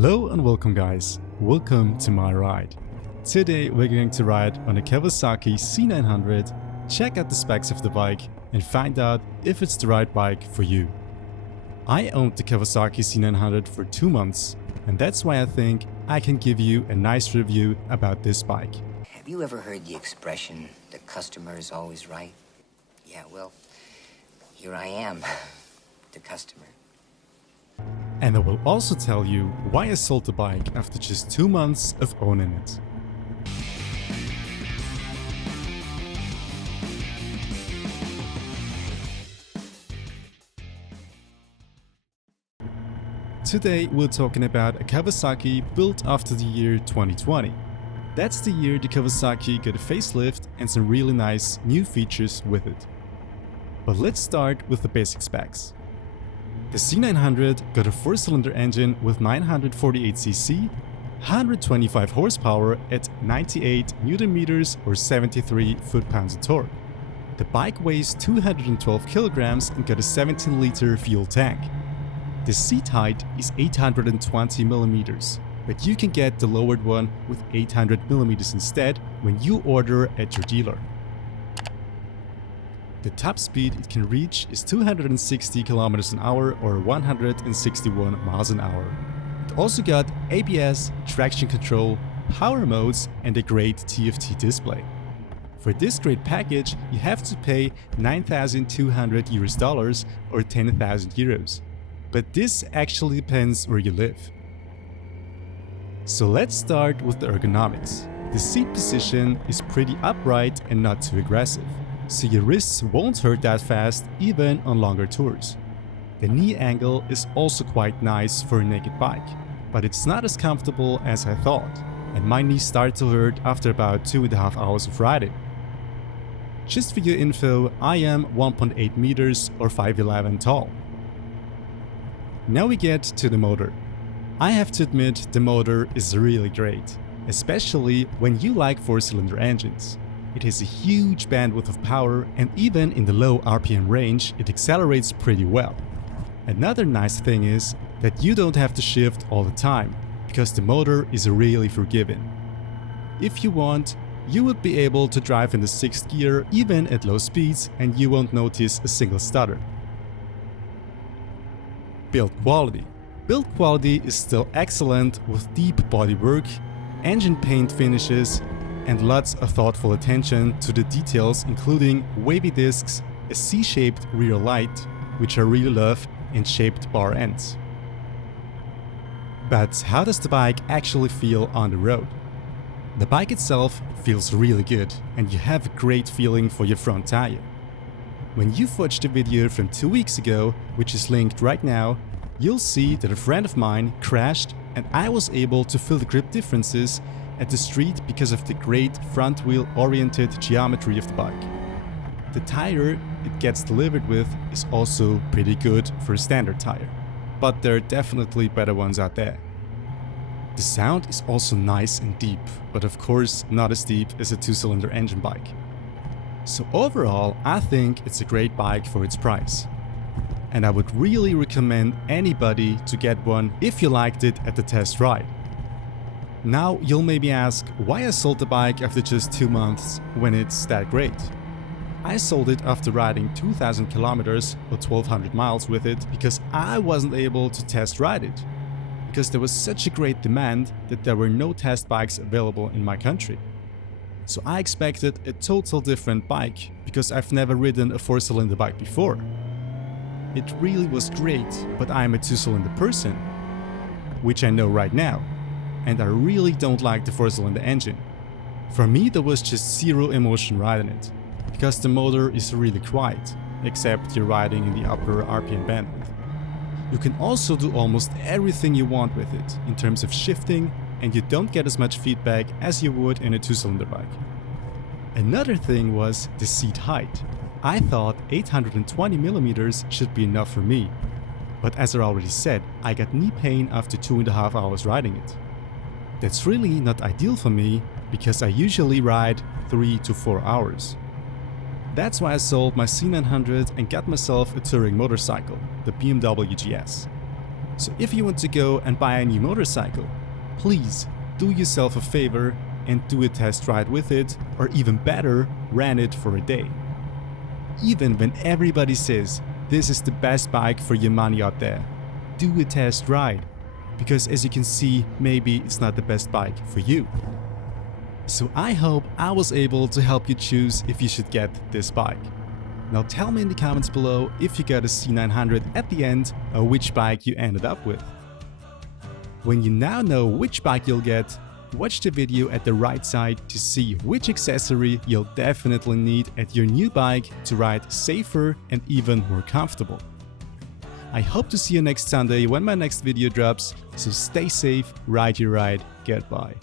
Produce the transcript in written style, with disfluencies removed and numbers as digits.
Hello and welcome guys, welcome to my ride. Today we're going to ride on a Kawasaki Z900, check out the specs of the bike and find out if it's the right bike for you. I owned the Kawasaki Z900 for 2 months and that's why I think I can give you a nice review about this bike. Have you ever heard the expression, the customer is always right? Yeah, well, here I am, the customer. And I will also tell you why I sold the bike after just 2 months of owning it. Today we're talking about a Kawasaki built after the year 2020. That's the year the Kawasaki got a facelift and some really nice new features with it. But let's start with the basic specs. The Z900 got a 4-cylinder engine with 948cc, 125 horsepower at 98 Nm or 73 foot-pounds of torque. The bike weighs 212 kilograms and got a 17-liter fuel tank. The seat height is 820 mm, but you can get the lowered one with 800 mm instead when you order at your dealer. The top speed it can reach is 260 km an hour or 161 miles an hour. It also got ABS, traction control, power modes and a great TFT display. For this great package you have to pay $9,200 or 10,000 euros. But this actually depends where you live. So let's start with the ergonomics. The seat position is pretty upright and not too aggressive, so your wrists won't hurt that fast even on longer tours. The knee angle is also quite nice for a naked bike, but it's not as comfortable as I thought, and my knees start to hurt after about 2.5 hours of riding. Just for your info, I am 1.8 meters or 5'11" tall. Now we get to the motor. I have to admit the motor is really great, especially when you like 4-cylinder engines. It has a huge bandwidth of power and even in the low RPM range it accelerates pretty well. Another nice thing is that you don't have to shift all the time, because the motor is really forgiving. If you want, you would be able to drive in the 6th gear even at low speeds and you won't notice a single stutter. Build quality. Build quality is still excellent with deep bodywork, engine paint finishes, and lots of thoughtful attention to the details including wavy discs, a C-shaped rear light, which I really love, and shaped bar ends. But how does the bike actually feel on the road? The bike itself feels really good and you have a great feeling for your front tire. When you watch the video from 2 weeks ago, which is linked right now, you'll see that a friend of mine crashed and I was able to feel the grip differences at the street because of the great front wheel oriented geometry of the bike. The tire it gets delivered with is also pretty good for a standard tire, but there are definitely better ones out there. The sound is also nice and deep, but of course not as deep as a 2-cylinder engine bike. So overall I think it's a great bike for its price. And I would really recommend anybody to get one if you liked it at the test ride. Now you'll maybe ask why I sold the bike after just 2 months when it's that great. I sold it after riding 2,000 kilometers or 1,200 miles with it because I wasn't able to test ride it. Because there was such a great demand that there were no test bikes available in my country. So I expected a total different bike because I've never ridden a 4-cylinder bike before. It really was great, but I'm a 2-cylinder person, which I know right now, and I really don't like the 4-cylinder engine. For me there was just zero emotion riding it, because the motor is really quiet, except you're riding in the upper RPM bandwidth. You can also do almost everything you want with it in terms of shifting, and you don't get as much feedback as you would in a 2-cylinder bike. Another thing was the seat height. I thought 820 mm should be enough for me, but as I already said, I got knee pain after 2.5 hours riding it. That's really not ideal for me because I usually ride 3 to 4 hours. That's why I sold my Z900 and got myself a touring motorcycle, the BMW GS. So if you want to go and buy a new motorcycle, please do yourself a favor and do a test ride with it, or even better, rent it for a day. Even when everybody says this is the best bike for your money out there, do a test ride, because as you can see, maybe it's not the best bike for you. So I hope I was able to help you choose if you should get this bike. Now tell me in the comments below if you got a Z900 at the end or which bike you ended up with. When you now know which bike you'll get, watch the video at the right side to see which accessory you'll definitely need at your new bike to ride safer and even more comfortable. I hope to see you next Sunday when my next video drops, so stay safe, ride your ride, goodbye.